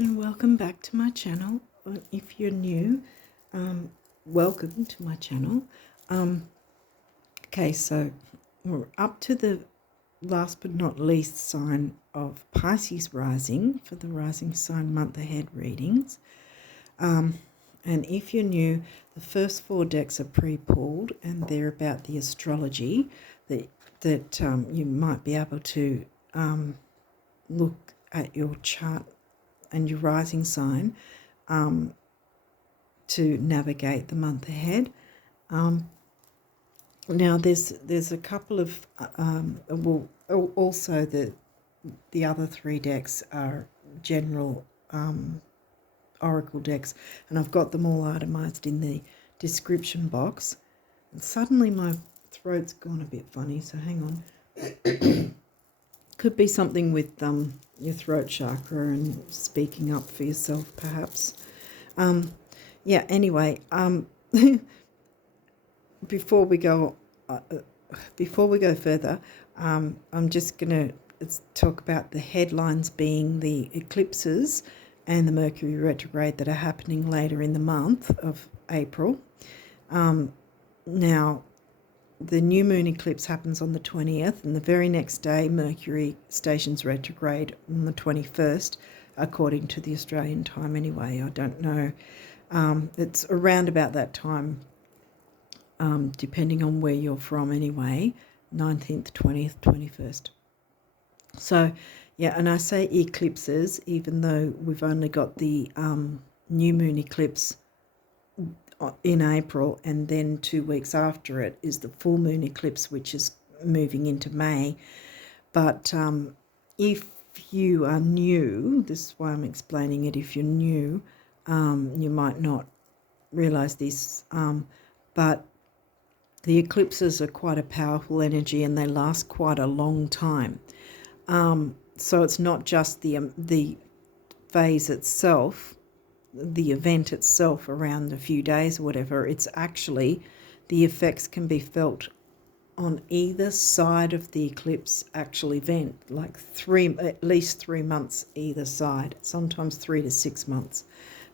and welcome back to my channel. If you're new, welcome to my channel. Okay, so we're up to the last but not least sign of Pisces rising for the rising sign month ahead readings. And if you're new, the first 4 decks are pre-pulled and they're about the astrology that you might be able to look at your chart and your rising sign to navigate the month ahead. Now there's a couple of also the other 3 decks are general oracle decks, and I've got them all itemized in the description box. And suddenly my throat's gone a bit funny, so hang on. Could be something with your throat chakra and speaking up for yourself, perhaps. Yeah. Anyway, before we go further, I'm just gonna talk about the headlines being the eclipses and the Mercury retrograde that are happening later in the month of April. Now, the new moon eclipse happens on the 20th, and the very next day Mercury stations retrograde on the 21st, according to the Australian time anyway. I don't know. It's around about that time, depending on where you're from anyway, 19th, 20th, 21st. So, yeah, and I say eclipses, even though we've only got the new moon eclipse in April, and then 2 weeks after it is the full moon eclipse, which is moving into May. But if you are new, this is why I'm explaining it, if you're new, you might not realise this, but the eclipses are quite a powerful energy and they last quite a long time. So it's not just the phase itself, the event itself around a few days or whatever. It's actually the effects can be felt on either side of the eclipse actual event, like at least 3 months either side, sometimes 3 to 6 months,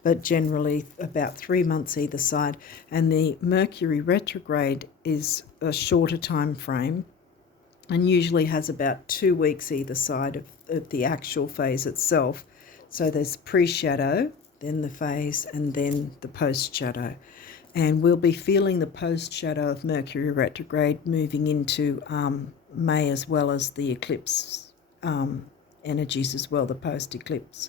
but generally about 3 months either side. And the Mercury retrograde is a shorter time frame and usually has about 2 weeks either side of the actual phase itself. So there's pre-shadow, then the phase, and then the post-shadow. And we'll be feeling the post-shadow of Mercury retrograde moving into May, as well as the eclipse energies as well. The post-eclipse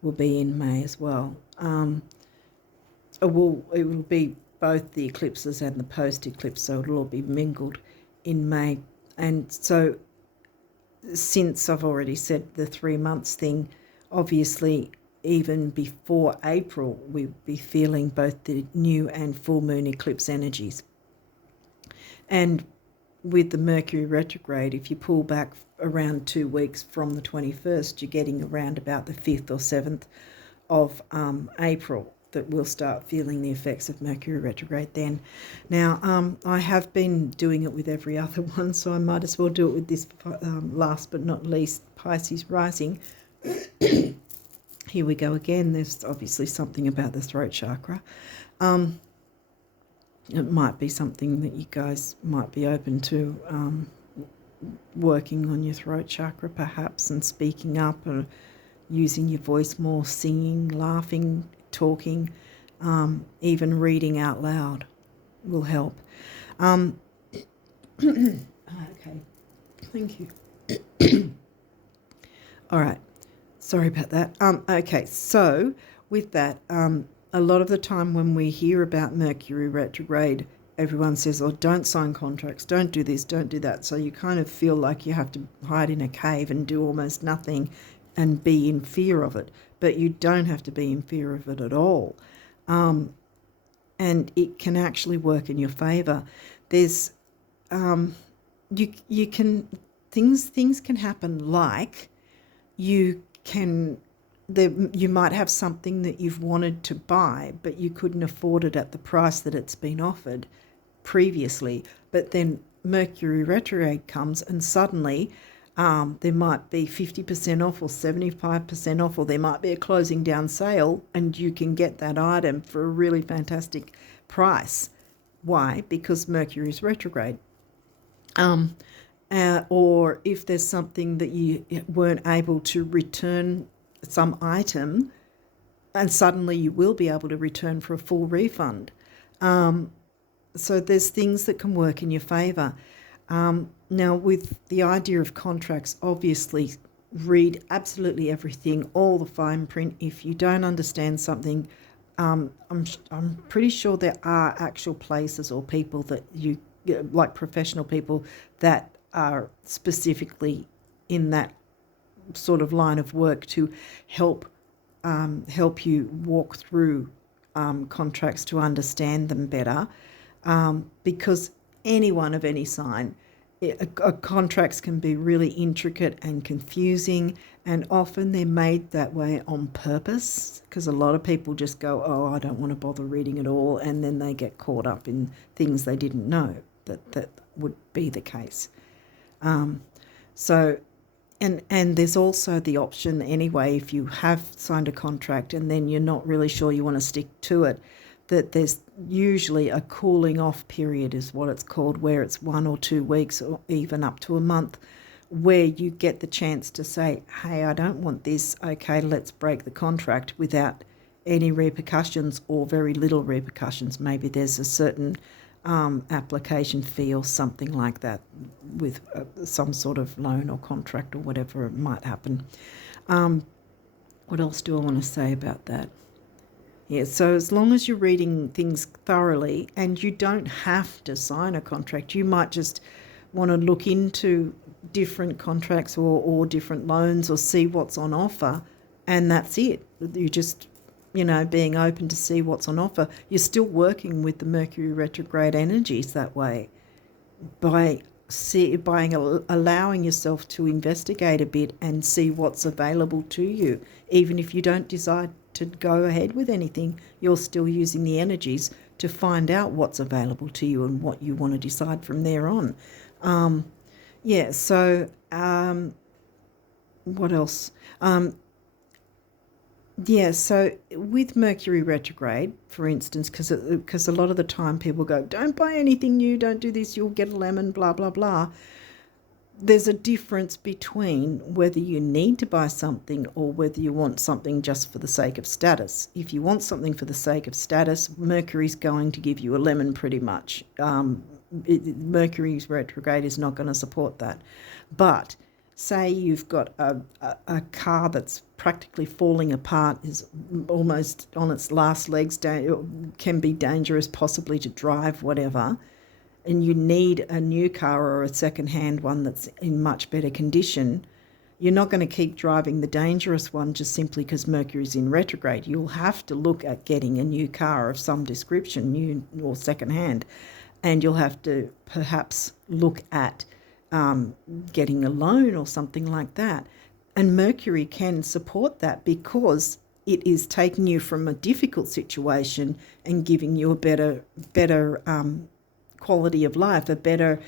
will be in May as well. It will be both the eclipses and the post-eclipse, so it'll all be mingled in May. And so, since I've already said the 3 months thing, obviously even before April we'll be feeling both the new and full moon eclipse energies. And with the Mercury retrograde, if you pull back around 2 weeks from the 21st, you're getting around about the 5th or 7th of April that we'll start feeling the effects of Mercury retrograde then. Now, I have been doing it with every other one, so I might as well do it with this last but not least, Pisces rising. Here we go again. There's obviously something about the throat chakra. It might be something that you guys might be open to working on your throat chakra perhaps, and speaking up or using your voice more, singing, laughing, talking, even reading out loud will help. Okay, thank you. All right. Sorry about that. Okay, so with that, a lot of the time when we hear about Mercury retrograde, everyone says, oh, don't sign contracts, don't do this, don't do that. So you kind of feel like you have to hide in a cave and do almost nothing and be in fear of it. But you don't have to be in fear of it at all. And it can actually work in your favour. There's, you can, things can happen, like you might have something that you've wanted to buy, but you couldn't afford it at the price that it's been offered previously. But then Mercury retrograde comes and suddenly There might be 50% off or 75% off, or there might be a closing down sale and you can get that item for a really fantastic price. Why? Because Mercury is retrograde. Or if there's something that you weren't able to return some item, and suddenly you will be able to return for a full refund. So there's things that can work in your favour. Now, with the idea of contracts, obviously read absolutely everything, all the fine print. If you don't understand something, I'm pretty sure there are actual places or people that you, like professional people, that are specifically in that sort of line of work to help you walk through contracts to understand them better, because anyone of any sign, contracts can be really intricate and confusing, and often they're made that way on purpose, because a lot of people just go, oh, I don't want to bother reading it all, and then they get caught up in things they didn't know that would be the case. And there's also the option anyway, if you have signed a contract and then you're not really sure you want to stick to it, that there's usually a cooling off period is what it's called, where it's 1 or 2 weeks or even up to a month, where you get the chance to say, hey, I don't want this, okay, let's break the contract without any repercussions or very little repercussions. Maybe there's a certain application fee or something like that with some sort of loan or contract or whatever might happen. What else do I want to say about that? Yeah, so as long as you're reading things thoroughly, and you don't have to sign a contract, you might just want to look into different contracts or different loans or see what's on offer, and that's it. You just, being open to see what's on offer. You're still working with the Mercury retrograde energies that way, by allowing yourself to investigate a bit and see what's available to you. Even if you don't decide to go ahead with anything, you're still using the energies to find out what's available to you and what you want to decide from there on. What else? So with Mercury retrograde, for instance, because a lot of the time people go, don't buy anything new, don't do this, you'll get a lemon, blah, blah, blah. There's a difference between whether you need to buy something or whether you want something just for the sake of status. If you want something for the sake of status, Mercury's going to give you a lemon pretty much. Mercury's retrograde is not going to support that. But say you've got a car that's practically falling apart, is almost on its last legs, can be dangerous possibly to drive, whatever, and you need a new car or a second-hand one that's in much better condition, you're not going to keep driving the dangerous one just simply because Mercury's in retrograde. You'll have to look at getting a new car of some description, new or second-hand, and you'll have to perhaps look at getting a loan or something like that. And Mercury can support that because it is taking you from a difficult situation and giving you a better quality of life, a better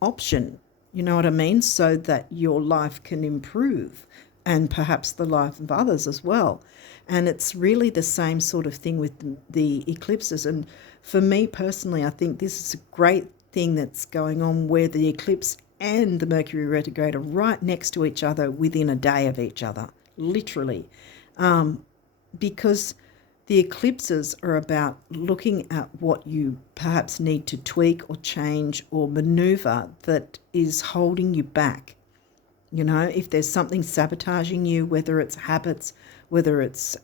option, you know what I mean, so that your life can improve and perhaps the life of others as well. And it's really the same sort of thing with the eclipses. And for me personally, I think this is a great thing that's going on, where the eclipse and the Mercury retrograde are right next to each other within a day of each other, literally, because the eclipses are about looking at what you perhaps need to tweak or change or maneuver that is holding you back. If there's something sabotaging you, whether it's habits, whether it's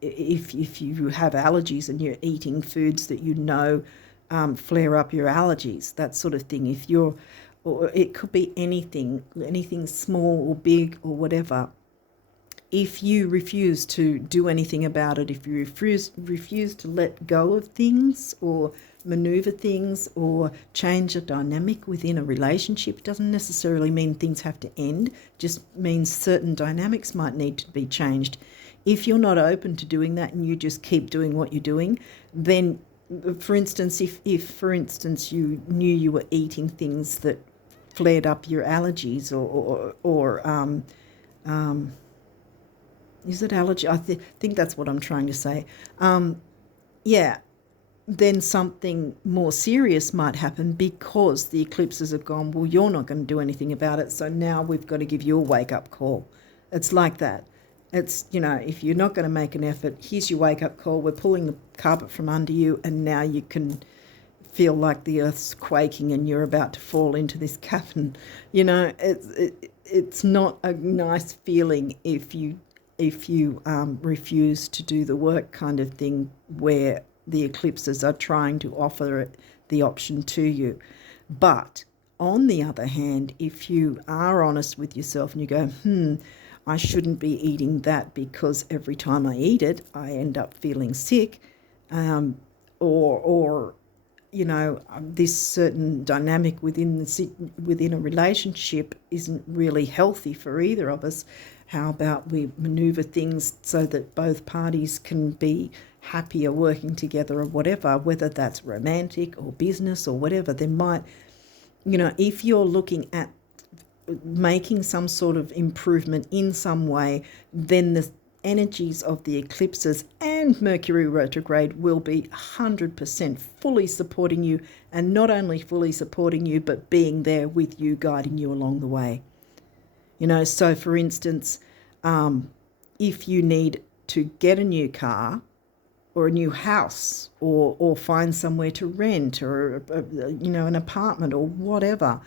if you have allergies and you're eating foods that flare up your allergies, that sort of thing. Or it could be anything small or big or whatever. If you refuse to do anything about it, if you refuse to let go of things or maneuver things or change a dynamic within a relationship, doesn't necessarily mean things have to end, just means certain dynamics might need to be changed. If you're not open to doing that and you just keep doing what you're doing, then, for instance, if for instance you knew you were eating things that flared up your allergies or is it allergy? I think that's what I'm trying to say. Yeah, then something more serious might happen because the eclipses have gone, well, you're not going to do anything about it, so now we've got to give you a wake-up call. It's like that. It's, if you're not going to make an effort, here's your wake-up call. We're pulling the carpet from under you, and now you can feel like the earth's quaking and you're about to fall into this cavern. It's not a nice feeling if you refuse to do the work, kind of thing, where the eclipses are trying to offer the option to you. But on the other hand, if you are honest with yourself and you go, I shouldn't be eating that because every time I eat it, I end up feeling sick, or this certain dynamic within a relationship isn't really healthy for either of us. How about we maneuver things so that both parties can be happier working together, or whatever, whether that's romantic or business or whatever. There might, if you're looking at making some sort of improvement in some way, then the energies of the eclipses and Mercury retrograde will be 100% fully supporting you, and not only fully supporting you, but being there with you, guiding you along the way. So for instance, if you need to get a new car or a new house, or find somewhere to rent, or an apartment or whatever,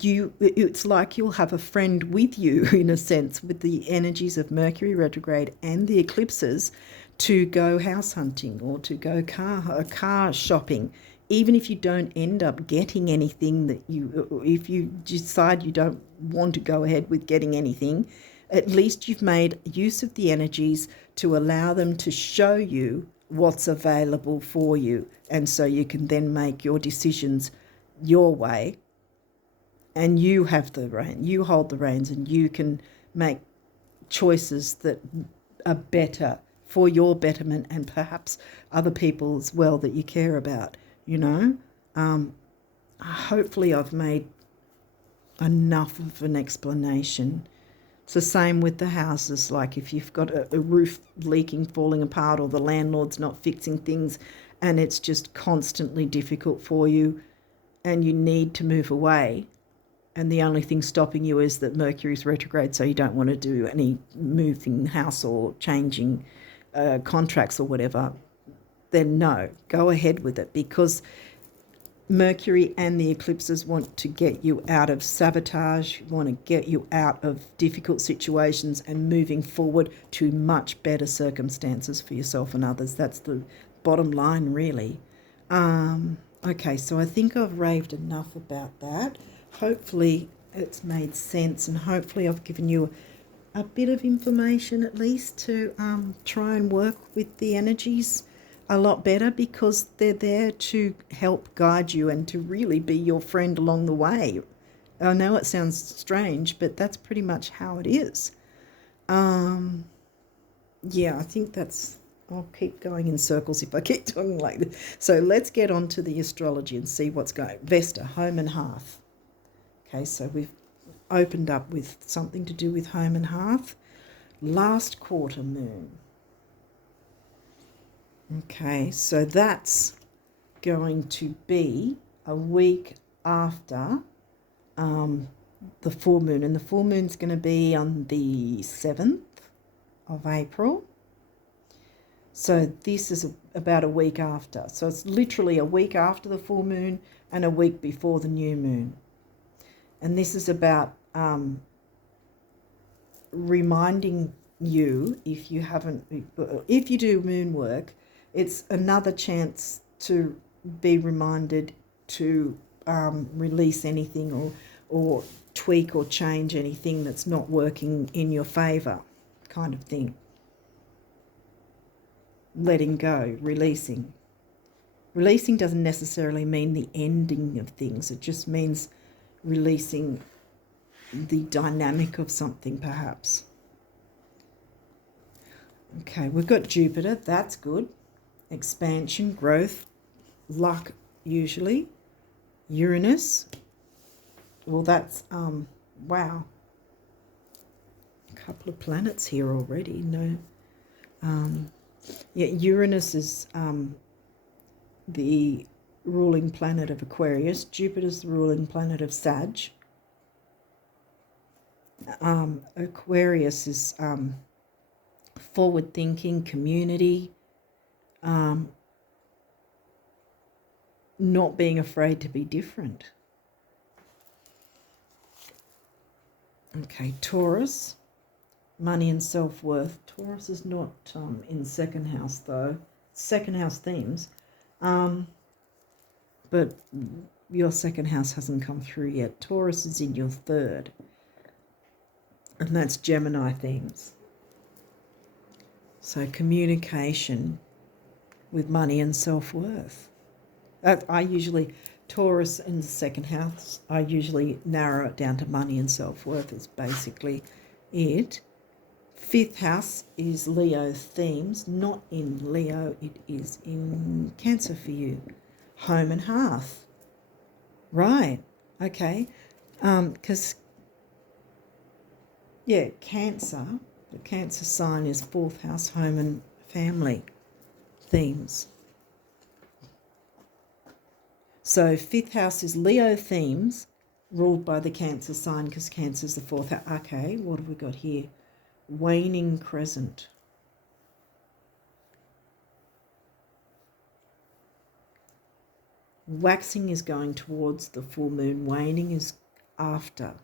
it's like you'll have a friend with you, in a sense, with the energies of Mercury retrograde and the eclipses, to go house hunting or to go car shopping. Even if you don't end up getting anything if you decide you don't want to go ahead with getting anything, at least you've made use of the energies to allow them to show you what's available for you. And so you can then make your decisions your way, and you have the rein, you hold the reins, and you can make choices that are better for your betterment and perhaps other people as well that you care about. Hopefully I've made enough of an explanation. It's the same with the houses. Like if you've got a roof leaking, falling apart, or the landlord's not fixing things, and it's just constantly difficult for you and you need to move away, and the only thing stopping you is that Mercury's retrograde, so you don't want to do any moving house or changing contracts or whatever, then no, go ahead with it, because Mercury and the eclipses want to get you out of sabotage, want to get you out of difficult situations and moving forward to much better circumstances for yourself and others. That's the bottom line, really. Okay, so I think I've raved enough about that. Hopefully it's made sense, and hopefully I've given you a bit of information at least to try and work with the energies a lot better, because they're there to help guide you and to really be your friend along the way. I know it sounds strange, but that's pretty much how it is. Yeah, I think that's, I'll keep going in circles if I keep talking like this. So let's get on to the astrology and see what's going. Vesta, home and hearth. Okay, so we've opened up with something to do with home and hearth. Last quarter moon. Okay, so that's going to be a week after the full moon, and the full moon's going to be on the 7th of April. So this is about a week after. So it's literally a week after the full moon and a week before the new moon. And this is about reminding you, if you do moon work, it's another chance to be reminded to release anything or tweak or change anything that's not working in your favour, kind of thing. Letting go, releasing. Releasing doesn't necessarily mean the ending of things. It just means releasing the dynamic of something, perhaps. Okay, we've got Jupiter. That's good. Expansion, growth, luck, usually. Uranus, well, that's, wow, a couple of planets here already. No, yeah, Uranus is the ruling planet of Aquarius. Jupiter's the ruling planet of Sag. Aquarius is forward thinking, community, not being afraid to be different. Okay, Taurus, money and self-worth. Taurus is not in second house though. Second house themes, but your second house hasn't come through yet. Taurus is in your third, and that's Gemini themes. So communication with money and self-worth. Taurus in the second house, I usually narrow it down to money and self-worth is basically it. Fifth house is Leo themes, not in Leo, it is in Cancer for you. Home and hearth. Right, okay. Because, yeah, Cancer, the Cancer sign is fourth house, home and family themes. So fifth house is Leo themes, ruled by the Cancer sign because Cancer is the fourth house. Okay, what have we got here? Waning crescent. Waxing is going towards the full moon. Waning is after.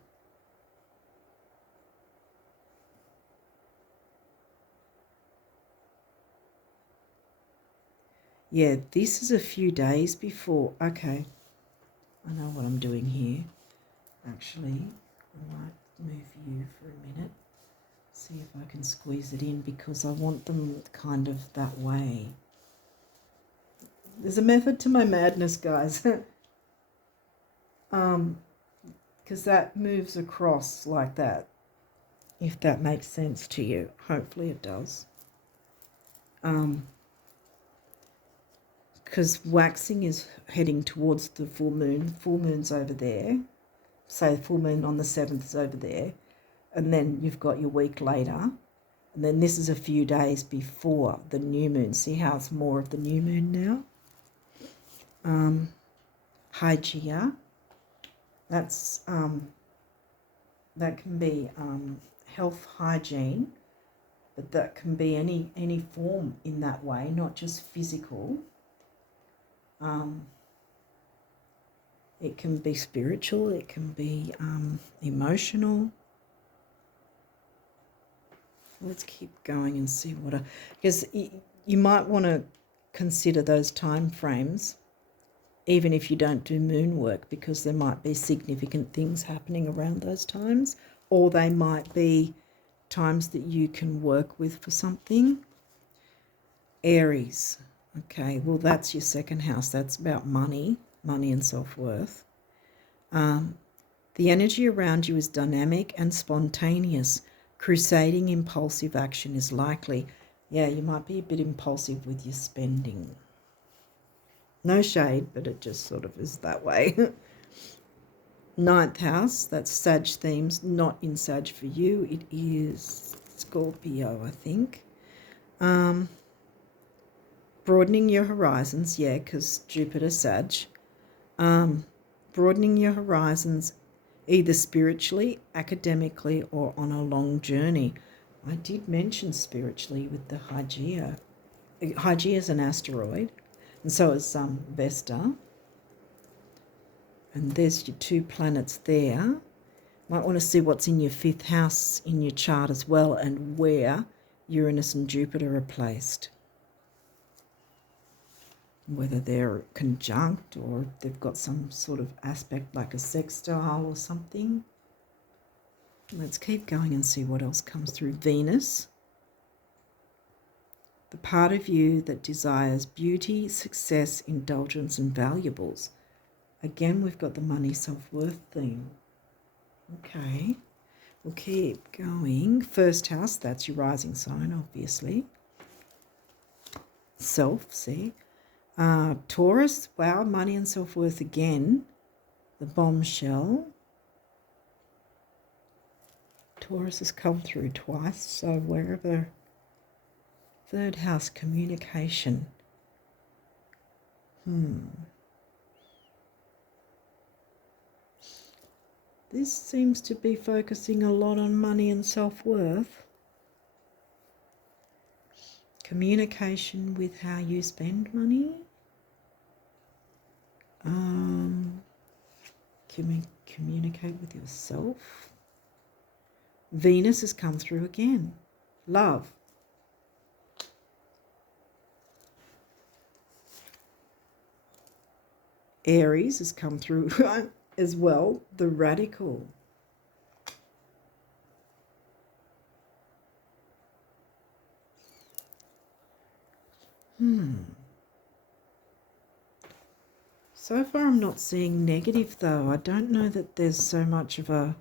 Yeah, this is a few days before. Okay, I know what I'm doing here. Actually, I might move you for a minute. See if I can squeeze it in because I want them kind of that way. There's a method to my madness, guys. Because that moves across like that, if that makes sense to you. Hopefully it does. Because waxing is heading towards the full moon. Full moon's over there. Say full moon on the 7th is over there. And then you've got your week later. And then this is a few days before the new moon. See how it's more of the new moon now? Hygeia. That's that can be health hygiene, but that can be any form in that way, not just physical. It can be spiritual, it can be emotional. Let's keep going and see what because you might want to consider those time frames, even if you don't do moon work, because there might be significant things happening around those times, or they might be times that you can work with for something. Aries. Okay, well, that's your second house. That's about money and self-worth. The energy around you is dynamic and spontaneous. Crusading impulsive action is likely. Yeah, you might be a bit impulsive with your spending. No shade, but it just sort of is that way. Ninth house, that's Sag themes, not in Sag for you. It is Scorpio, I think. Broadening your horizons, yeah, because Jupiter, Sag. Broadening your horizons either spiritually, academically, or on a long journey. I did mention spiritually with the Hygeia. Hygeia is an asteroid, and so is Vesta. And there's your two planets there. Might want to see what's in your fifth house in your chart as well, and where Uranus and Jupiter are placed. Whether they're conjunct or they've got some sort of aspect like a sextile or something. Let's keep going and see what else comes through. Venus, the part of you that desires beauty, success, indulgence, and valuables. Again, we've got the money self-worth theme. Okay, we'll keep going. First house, that's your rising sign, obviously. Self, see. Taurus, wow, money and self-worth again. the bombshell. Taurus has come through twice, so wherever. Third house, communication. This seems to be focusing a lot on money and self-worth. Communication with how you spend money. Communicate with yourself. Venus has come through again. Love. Aries has come through as well. The radical. So far I'm not seeing negative though. I don't know that there's so much of a...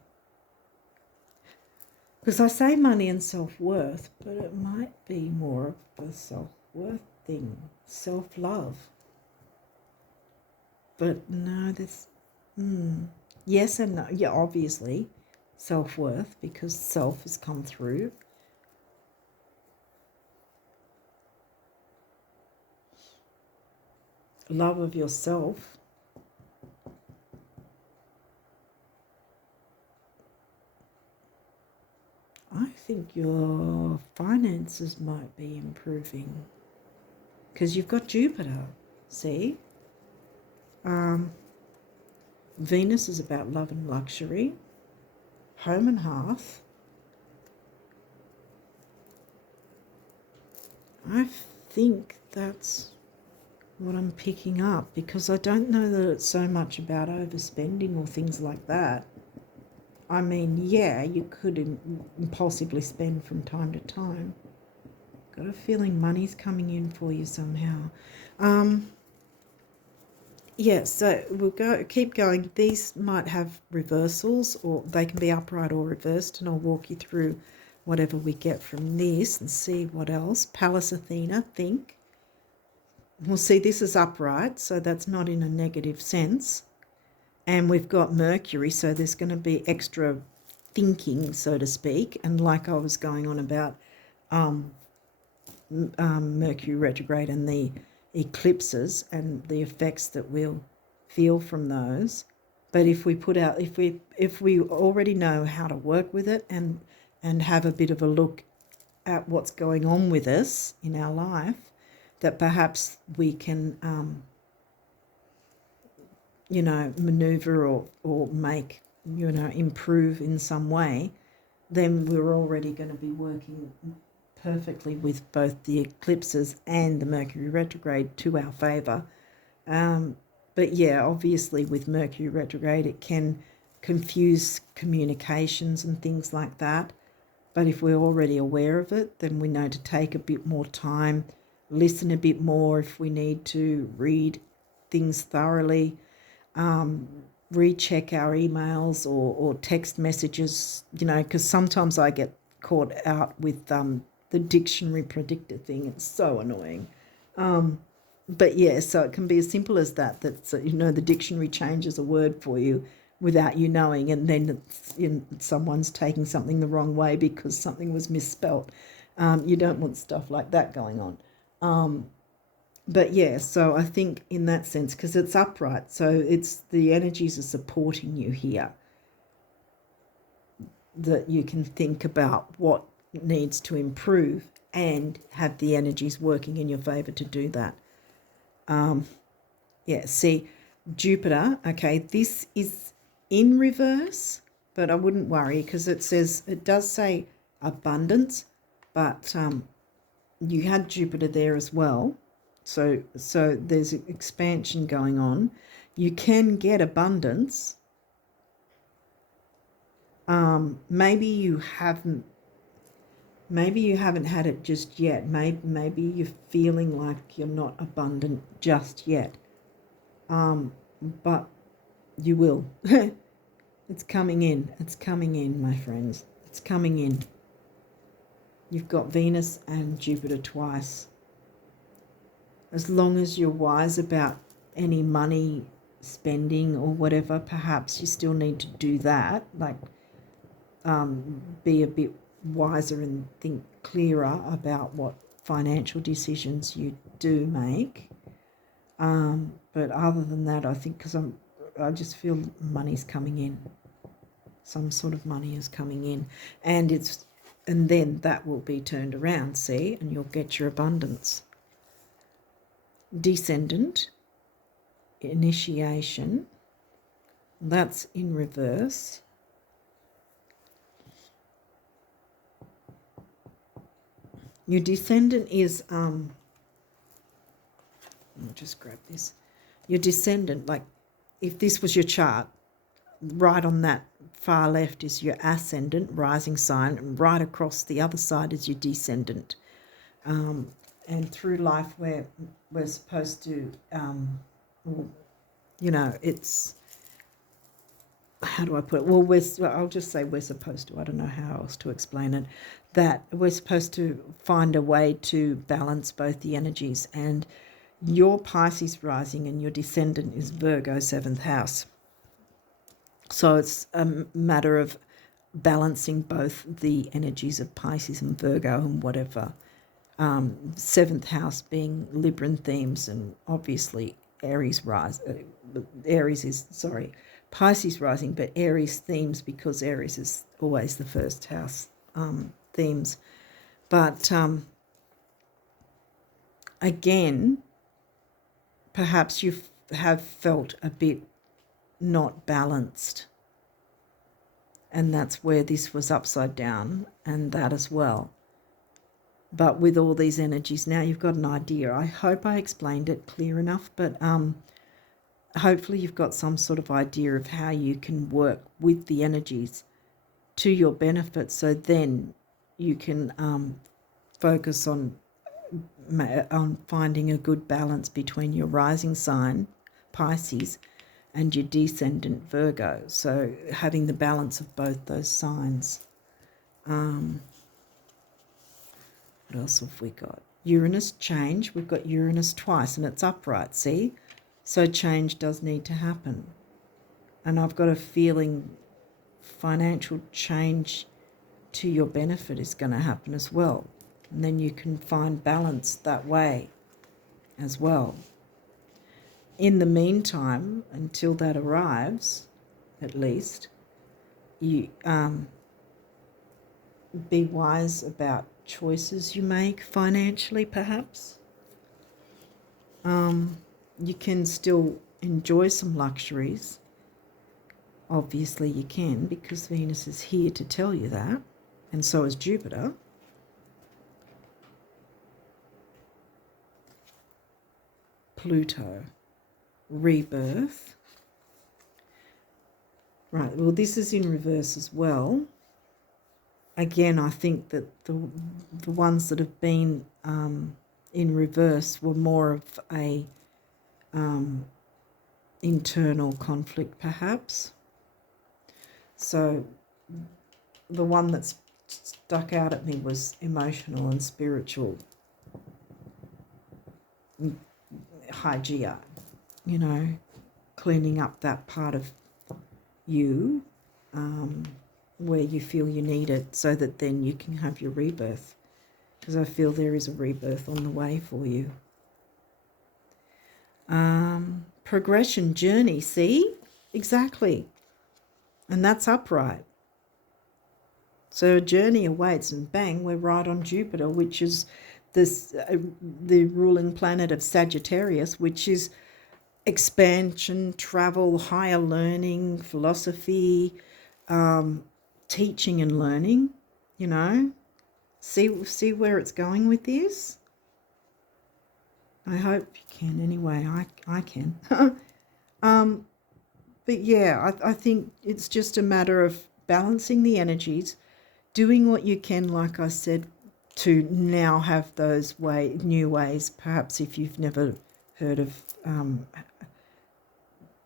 Because I say money and self-worth, but it might be more of a self-worth thing. Self-love. But no, this... Yes and no. Yeah, obviously. Self-worth, because self has come through. Love of yourself. I think your finances might be improving because you've got Jupiter, see? Venus is about love and luxury, home and hearth. I think that's what I'm picking up, because I don't know that it's so much about overspending or things like that. I mean, yeah, you could impulsively spend from time to time. Got a feeling money's coming in for you somehow. Yeah, so we'll keep going. These might have reversals, or they can be upright or reversed, and I'll walk you through whatever we get from this and see what else. Pallas Athena, think. We'll see this is upright, so that's not in a negative sense. And we've got Mercury, so there's going to be extra thinking, so to speak. And like I was going on about Mercury retrograde and the eclipses and the effects that we'll feel from those. But if we if we already know how to work with it and have a bit of a look at what's going on with us in our life, that perhaps we can maneuver or make, improve in some way, then we're already going to be working perfectly with both the eclipses and the Mercury retrograde to our favour. But yeah, obviously with Mercury retrograde, it can confuse communications and things like that. But if we're already aware of it, then we know to take a bit more time, listen a bit more if we need to, read things thoroughly, recheck our emails or text messages, because sometimes I get caught out with the dictionary predictor thing. It's so annoying. But yeah, so it can be as simple as that, the dictionary changes a word for you without you knowing, and then someone's taking something the wrong way because something was misspelt. You don't want stuff like that going on. But yeah, so I think in that sense, because it's upright, so it's the energies are supporting you here, that you can think about what needs to improve and have the energies working in your favour to do that. Yeah, see, Jupiter, okay, this is in reverse, but I wouldn't worry, because it does say abundance, but you had Jupiter there as well. So there's an expansion going on. You can get abundance. Maybe you haven't had it just yet. Maybe you're feeling like you're not abundant just yet. But you will. It's coming in. It's coming in, my friends. It's coming in. You've got Venus and Jupiter twice. As long as you're wise about any money spending or whatever, perhaps you still need to do that, like be a bit wiser and think clearer about what financial decisions you do make. But other than that, I think I just feel money's coming in. Some sort of money is coming in, and then that will be turned around, see, and you'll get your abundance. Descendant, initiation, that's in reverse. Your descendant is I'll just grab this. Your descendant, like if this was your chart, right on that far left is your ascendant, rising sign, and right across the other side is your descendant. And through life we're supposed to, it's, how do I put it? Well, I'll just say we're supposed to. I don't know how else to explain it. That we're supposed to find a way to balance both the energies. And your Pisces rising and your descendant is Virgo, 7th house. So it's a matter of balancing both the energies of Pisces and Virgo and whatever. 7th house being Libran themes, and obviously Pisces rising, but Aries themes, because Aries is always the first house themes. But again, perhaps you have felt a bit not balanced, and that's where this was upside down, and that as well. But with all these energies now, you've got an idea. I hope I explained it clear enough, but hopefully you've got some sort of idea of how you can work with the energies to your benefit, so then you can focus on finding a good balance between your rising sign, Pisces, and your descendant, Virgo. So having the balance of both those signs. What else have we got? Uranus change. We've got Uranus twice, and it's upright, see? So change does need to happen. And I've got a feeling financial change to your benefit is going to happen as well. And then you can find balance that way as well. In the meantime, until that arrives, at least, you be wise about choices you make financially, perhaps. You can still enjoy some luxuries. Obviously you can, because Venus is here to tell you that, and so is Jupiter. Pluto, rebirth. Right, well, this is in reverse as well. Again, I think that the ones that have been in reverse were more of a internal conflict, perhaps. So the one that's stuck out at me was emotional and spiritual hygiene, cleaning up that part of you where you feel you need it, so that then you can have your rebirth, because I feel there is a rebirth on the way for you. Progression, journey, see? Exactly. And that's upright. So a journey awaits, and bang, we're right on Jupiter, which is the ruling planet of Sagittarius, which is expansion, travel, higher learning, philosophy, teaching and learning, See where it's going with this? I hope you can anyway. I can. But yeah, I think it's just a matter of balancing the energies, doing what you can, like I said, to now have those new ways. Perhaps if you've never heard of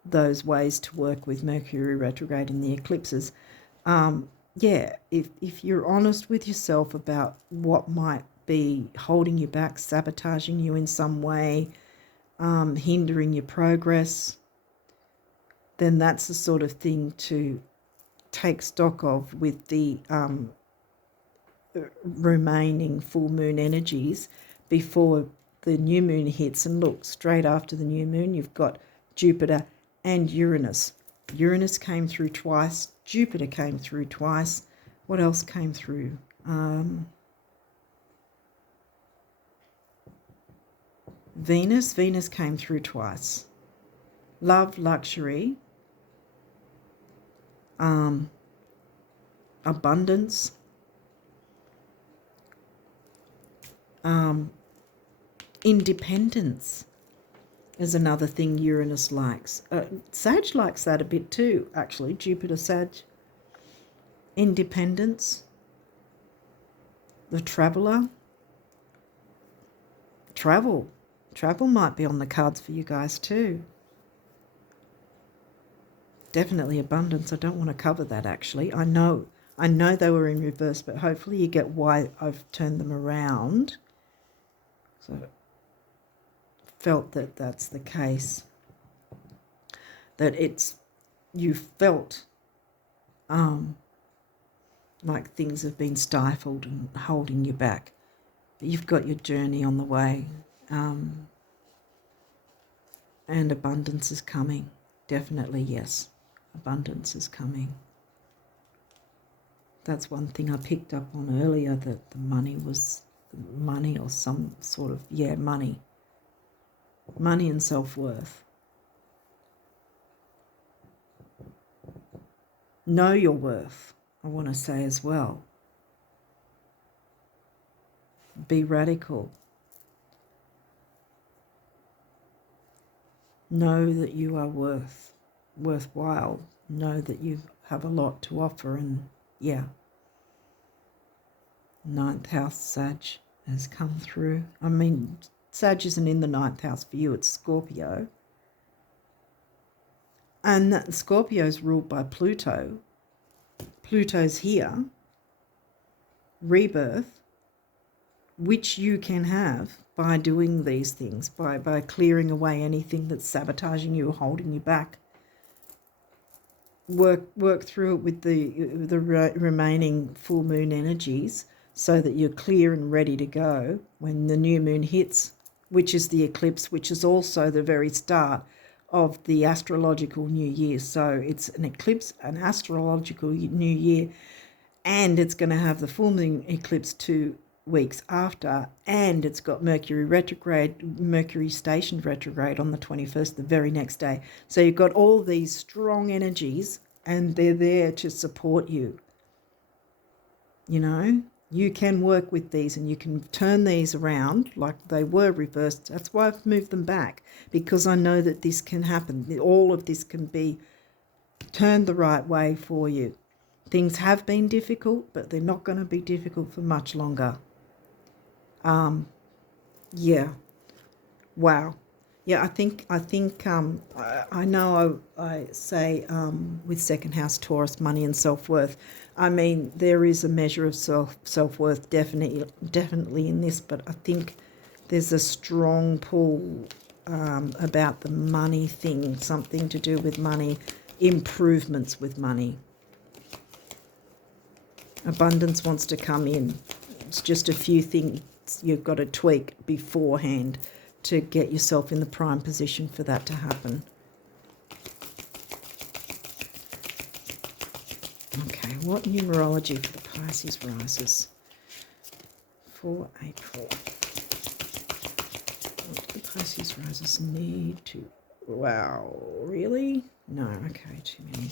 those ways to work with Mercury retrograde and the eclipses, if you're honest with yourself about what might be holding you back, sabotaging you in some way, hindering your progress, then that's the sort of thing to take stock of with the remaining full moon energies before the new moon hits. And look, straight after the new moon, you've got Jupiter and Uranus. Uranus came through twice. Jupiter came through twice. What else came through? Venus came through twice. Love, luxury, abundance, independence is another thing Uranus likes. Sag likes that a bit too, actually. Jupiter, Sag. Independence, the traveller. Travel might be on the cards for you guys too. Definitely abundance. I don't want to cover that, actually. I know they were in reverse, but hopefully you get why I've turned them around. So felt that that's the case. That you felt like things have been stifled and holding you back. But you've got your journey on the way. And abundance is coming. Definitely, yes. Abundance is coming. That's one thing I picked up on earlier, that the money was money or some sort of, money. Money and self-worth. Know your worth, I want to say as well. Be radical. Know that you are worthwhile. Know that you have a lot to offer, and ninth house Sag has come through. I mean, Sag isn't in the ninth house for you, it's Scorpio. And that Scorpio's ruled by Pluto. Pluto's here. Rebirth, which you can have by doing these things, by clearing away anything that's sabotaging you or holding you back. Work through it with the remaining full moon energies so that you're clear and ready to go when the new moon hits, which is the eclipse, which is also the very start of the astrological new year. So it's an eclipse, an astrological new year, and it's going to have the full moon eclipse 2 weeks after, and it's got Mercury retrograde, Mercury stationed retrograde on the 21st, the very next day. So you've got all these strong energies, and they're there to support you. You know, you can work with these, and you can turn these around like they were reversed. That's why I've moved them back, because I know that this can happen. All of this can be turned the right way for you. Things have been difficult, but they're not going to be difficult for much longer. Wow. Yeah, I think I know I say with second house Taurus, money and self-worth. I mean, there is a measure of self-worth definitely in this, but I think there's a strong pull about the money thing, something to do with money, improvements with money. Abundance wants to come in. It's just a few things you've got to tweak beforehand to get yourself in the prime position for that to happen. Okay, what numerology for the Pisces rises for April? What do the Pisces rises need to... Wow, really? No, okay, too many.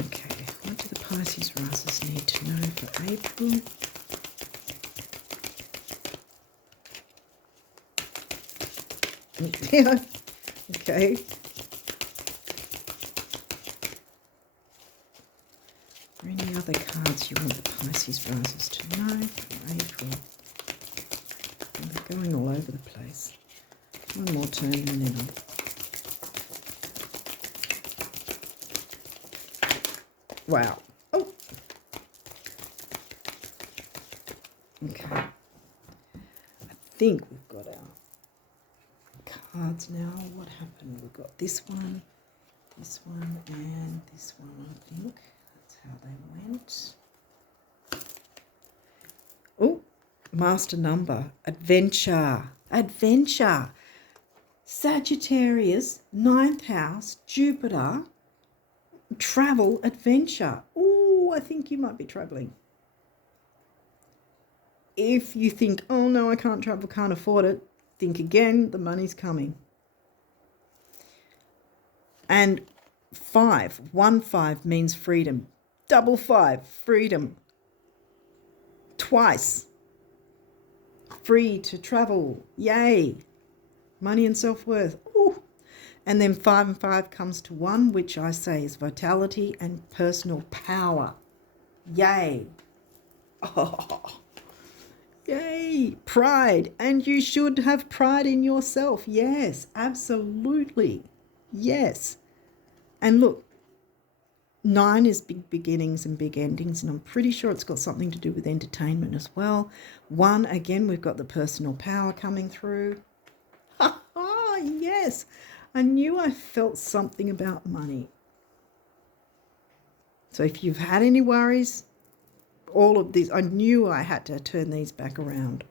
Okay, what do the Pisces risers need to know for April? Yeah, okay. Are there any other cards you want the Pisces risers to know for April? They're going all over the place. One more turn and then wow. Oh. Okay. I think we've got our cards now. What happened? We've got this one, and this one, I think. That's how they went. Oh, master number. Adventure. Adventure. Sagittarius, 9th house, Jupiter, travel, adventure. Oh, I think you might be traveling. If you think, oh no, I can't travel, can't afford it, think again, the money's coming. And 5, 1 5 means freedom. Double 5, freedom. Twice. Free to travel. Yay. Money and self-worth. Ooh. And then 5 and 5 comes to 1, which I say is vitality and personal power. Yay. Oh. Yay. Pride. And you should have pride in yourself. Yes, absolutely. Yes. And look, 9 is big beginnings and big endings, and I'm pretty sure it's got something to do with entertainment as well. 1, again, we've got the personal power coming through. Yes, I knew I felt something about money. So if you've had any worries, all of these, I knew I had to turn these back around.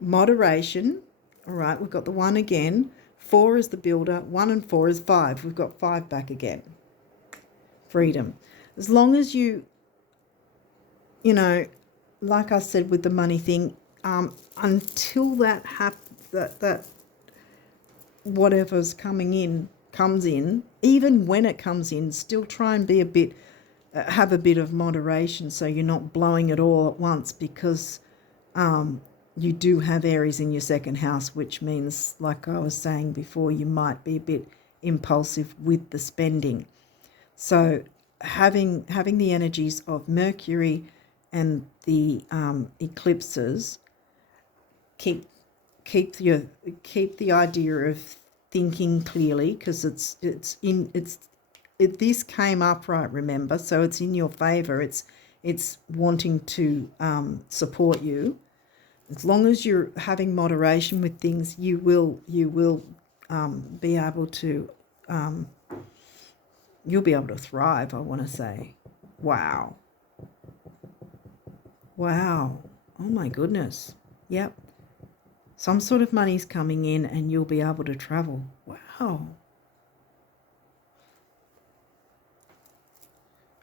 Moderation, all right, we've got the 1 again. 4 is the builder, 1 and 4 is 5. We've got 5 back again. Freedom. As long as you know, like I said with the money thing, until that happens, that whatever's coming in comes in, even when it comes in, still try and be have a bit of moderation, so you're not blowing it all at once, because you do have Aries in your 2nd house, which means, like I was saying before, you might be a bit impulsive with the spending. So having the energies of Mercury and the eclipses, keep the idea of thinking clearly, because this came up, right, remember, so it's in your favor. It's wanting to support you. As long as you're having moderation with things, you will be able to you'll be able to thrive, I want to say. Wow. Oh my goodness. Yep. Some sort of money's coming in and you'll be able to travel. Wow.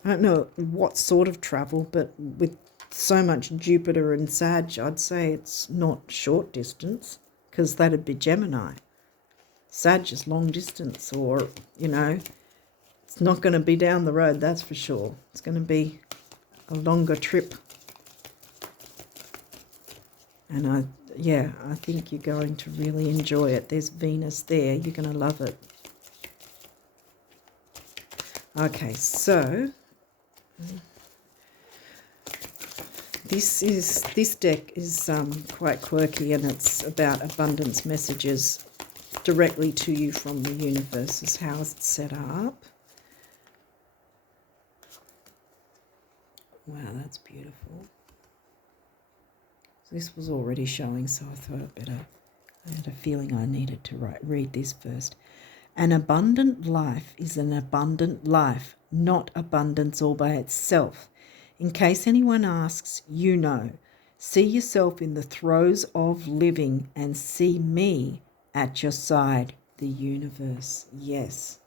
I don't know what sort of travel, but with so much Jupiter and Sag, I'd say it's not short distance, because that'd be Gemini. Sag is long distance, or, it's not going to be down the road, that's for sure. It's going to be a longer trip. And I think you're going to really enjoy it. There's Venus there. You're going to love it. Okay, so this deck is quite quirky, and it's about abundance messages directly to you from the universe. Is how it's set up. Wow, that's beautiful. This was already showing, so I thought I had a feeling I needed to read this first. An abundant life is an abundant life, not abundance all by itself. In case anyone asks, you know. See yourself in the throes of living and see me at your side, the universe. Yes.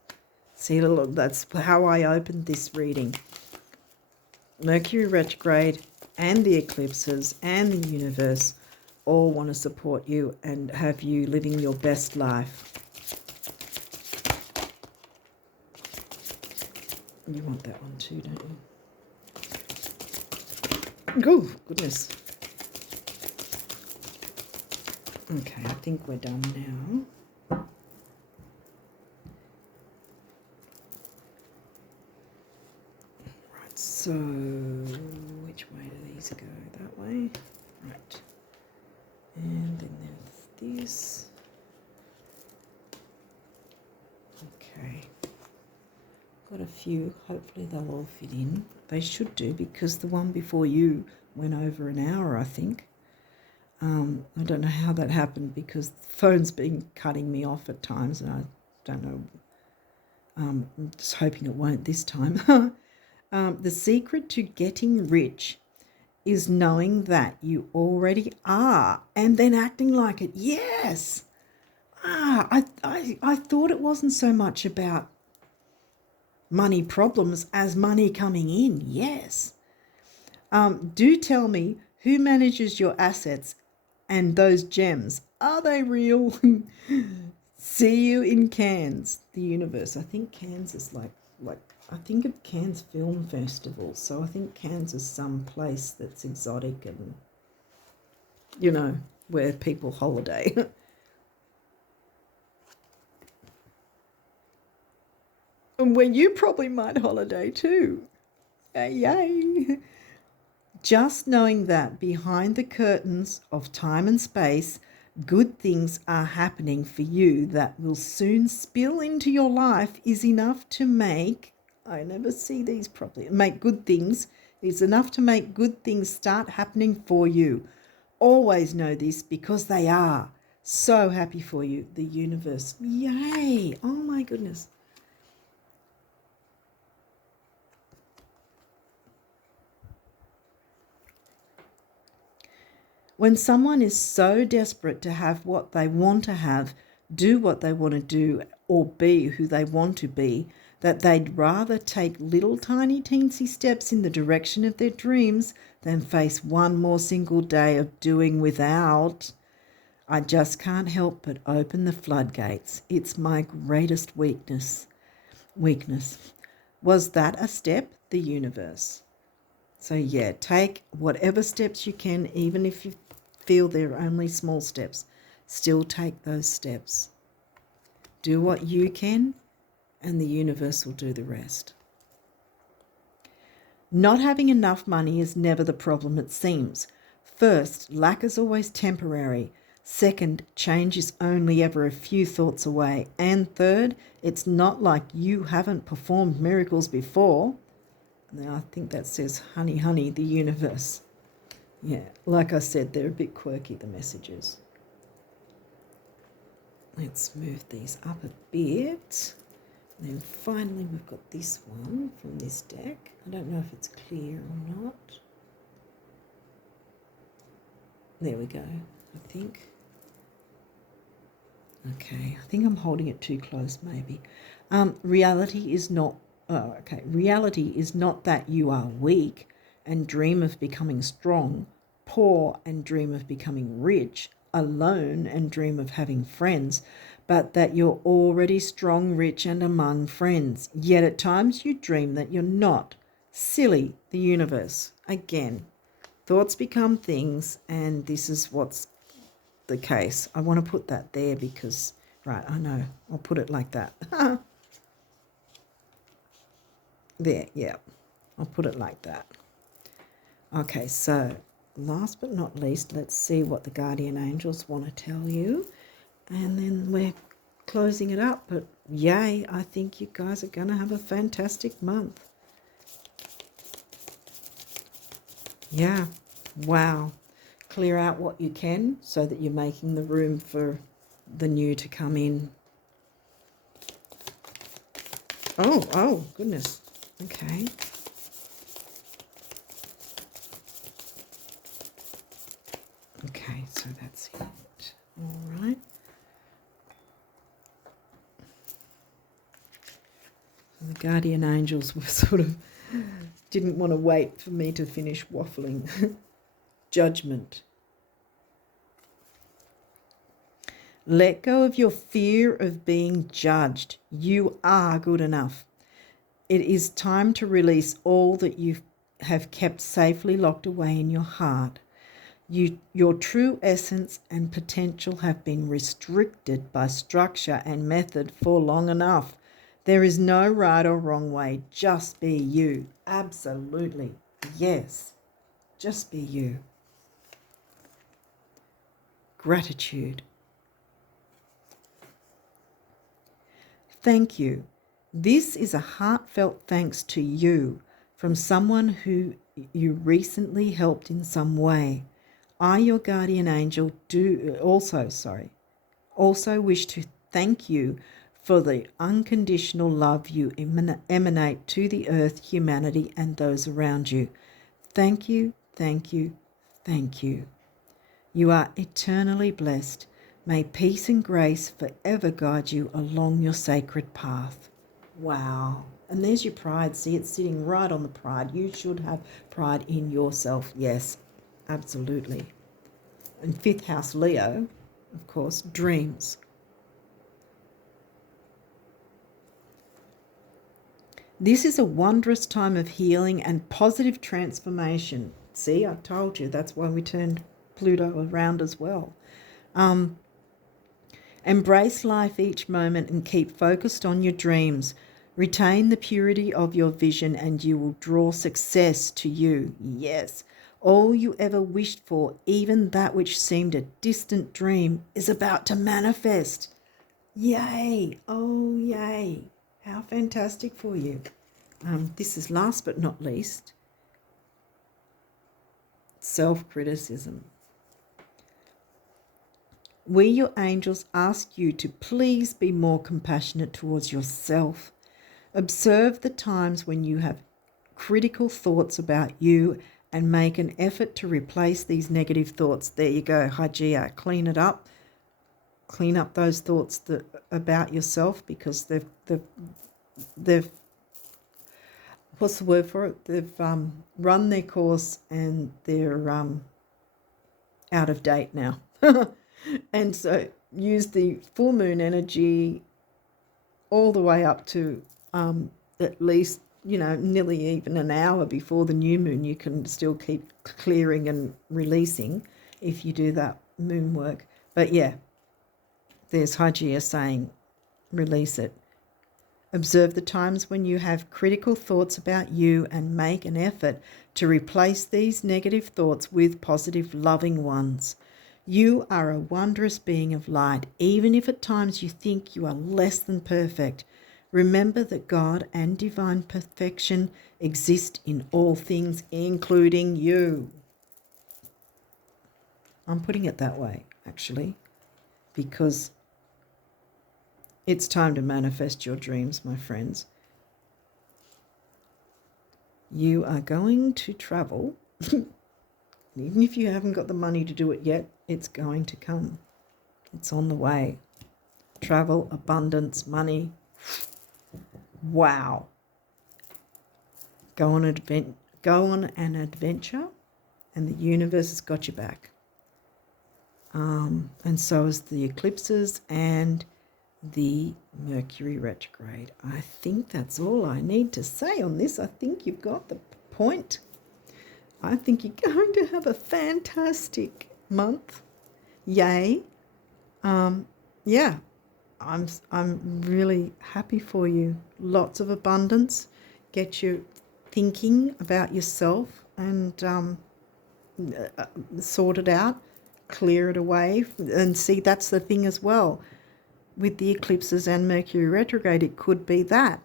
See, look, that's how I opened this reading. Mercury retrograde and the eclipses and the universe all want to support you and have you living your best life. You want that one too, don't you? Oh, goodness. Okay, I think we're done now. Right, so which way do these go? That way? Right. And then there's this. Okay. Got a few. Hopefully they'll all fit in. They should do, because the one before you went over an hour, I think. I don't know how that happened because the phone's been cutting me off at times, and I don't know. I'm just hoping it won't this time. The secret to getting rich is knowing that you already are and then acting like it. Yes. I thought it wasn't so much about money problems as money coming in. Yes. Do tell me who manages your assets and those gems. Are they real? See you in Cannes, the universe. I think Cannes is like I think of Cannes Film Festival. So I think Cannes is some place that's exotic and, you know, where people holiday. And where you probably might holiday too. Yay. Just knowing that behind the curtains of time and space, good things are happening for you that will soon spill into your life is enough to make, I never see these properly, make good things, is enough to make good things start happening for you. Always know this because they are. So happy for you, the universe. Yay. Oh my goodness. When someone is so desperate to have what they want to have, do what they want to do, or be who they want to be, that they'd rather take little tiny teensy steps in the direction of their dreams than face one more single day of doing without. I just can't help but open the floodgates. It's my greatest weakness. Was that a step? The universe. So yeah, take whatever steps you can, even if you feel they're only small steps. Still take those steps. Do what you can, and the universe will do the rest. Not having enough money is never the problem it seems. First, lack is always temporary. Second, change is only ever a few thoughts away. And third, it's not like you haven't performed miracles before. Now, I think that says, honey, honey, the universe. Yeah, like I said, they're a bit quirky, the messages. Let's move these up a bit. And then finally, we've got this one from this deck. I don't know if it's clear or not. There we go, I think. Okay, I think I'm holding it too close, maybe. Reality is not that you are weak and dream of becoming strong, poor and dream of becoming rich, alone and dream of having friends, but that you're already strong, rich, and among friends. Yet at times you dream that you're not. Silly, the universe. Again, thoughts become things, and this is what's the case. I want to put that there because, right, I know. I'll put it like that. There, yeah. I'll put it like that. Okay, so last but not least, let's see what the guardian angels want to tell you. And then we're closing it up. But yay, I think you guys are going to have a fantastic month. Yeah, wow. Clear out what you can so that you're making the room for the new to come in. Oh, goodness. Okay. Okay, so that's it. All right. The guardian angels were sort of didn't want to wait for me to finish waffling. Judgment. Let go of your fear of being judged. You are good enough. It is time to release all that you have kept safely locked away in your heart. Your true essence and potential have been restricted by structure and method for long enough. There is no right or wrong way. Just be you. Absolutely. Yes. Just be you. Gratitude. Thank you. This is a heartfelt thanks to you from someone who you recently helped in some way. I, your guardian angel, also wish to thank you for the unconditional love you emanate to the earth, humanity, and those around you. Thank you, thank you, thank you. You are eternally blessed. May peace and grace forever guide you along your sacred path. Wow. And there's your pride. See, it's sitting right on the pride. You should have pride in yourself. Yes, absolutely. And fifth house Leo, of course, dreams. This is a wondrous time of healing and positive transformation. See, I told you, that's why we turned Pluto around as well. Embrace life each moment and keep focused on your dreams. Retain the purity of your vision and you will draw success to you. Yes, all you ever wished for, even that which seemed a distant dream, is about to manifest. Yay! Oh, yay! How fantastic for you. This is last but not least, self-criticism. We, your angels, ask you to please be more compassionate towards yourself. Observe the times when you have critical thoughts about you and make an effort to replace these negative thoughts. There you go, Hajia, clean it up. Clean up those thoughts about yourself, because they've what's the word for it? They've run their course and they're out of date now. And so use the full moon energy all the way up to at least, nearly even an hour before the new moon. You can still keep clearing and releasing if you do that moon work. But yeah, there's Hajia saying release it. Observe the times when you have critical thoughts about you and make an effort to replace these negative thoughts with positive, loving ones. You are a wondrous being of light, even if at times you think you are less than perfect. Remember that God and divine perfection exist in all things, including you. I'm putting it that way, actually, because it's time to manifest your dreams, my friends. You are going to travel. Even if you haven't got the money to do it yet, it's going to come. It's on the way. Travel, abundance, money. Wow. Go on an adventure, and the universe has got your back. And so is the eclipses and the Mercury retrograde. I think that's all I need to say on this. I think you've got the point. I think you're going to have a fantastic month. Yay. Yeah, I'm really happy for you. Lots of abundance. Get you thinking about yourself and sort it out, clear it away. And see, that's the thing as well. With the eclipses and Mercury retrograde, it could be that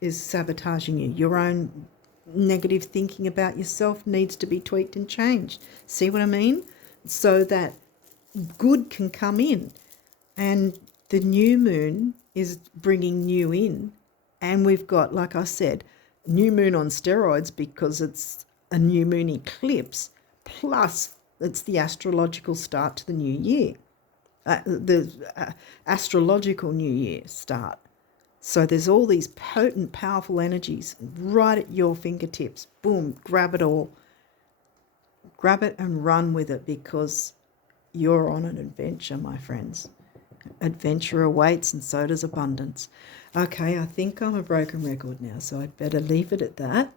is sabotaging you. Your own negative thinking about yourself needs to be tweaked and changed. See what I mean? So that good can come in. And the new moon is bringing new in. And we've got, like I said, new moon on steroids, because it's a new moon eclipse, plus it's the astrological start to the new year. The astrological new year start. So there's all these potent, powerful energies right at your fingertips. Boom, grab it all. Grab it and run with it, because you're on an adventure, my friends. Adventure awaits, and so does abundance. Okay, I think I'm a broken record now, so I'd better leave it at that.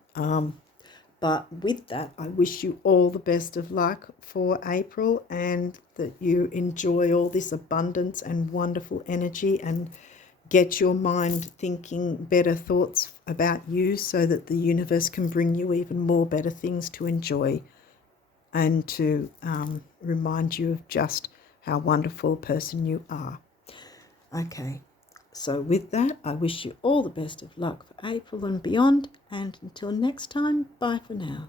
But with that, I wish you all the best of luck for April, and that you enjoy all this abundance and wonderful energy, and get your mind thinking better thoughts about you, so that the universe can bring you even more better things to enjoy, and to remind you of just how wonderful a person you are. Okay, so with that, I wish you all the best of luck for April and beyond, and until next time, bye for now.